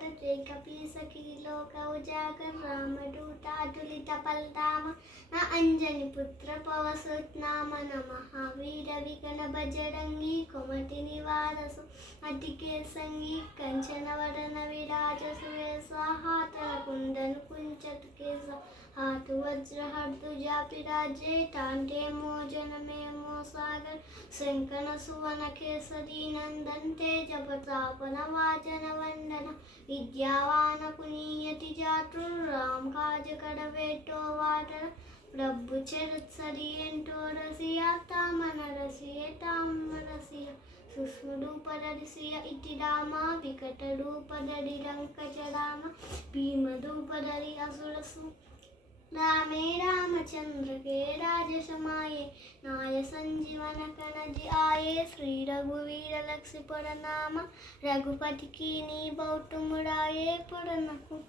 प्रकट जय कपी सखी लोक उजागर रामदूतातुलित बलधाम न अंजनी पुत्र पवसुत नाम न महावीर विगण बजरंगी कुमति निवार अतिके संगी कंचन वरन विराज सुवेशा हाथ कुंदन कुंचत केसा हाथ वज्र हर्दुजा पिराजे टांटे मोजन में मोसागर शंकन सुवन केसरी नंदन तेज प्रतापन वाचन वंदन विद्यावान पुनीयति जातुर राम काज कड़वेटो वाटर प्रभु चरित सरियंटो रसिया तामन रसिये ताम रसिया सुस्वरूपधरिसिय इति रामा विकटरूपधरि लंकचराम भीमरूपधरि असुरसु रामे रामचंद्र के राज समाये नाय संजीवन कन आये श्री रघुवीर लक्ष्मण नाम रघुपति कीनी बहुत मुराये पुरनकु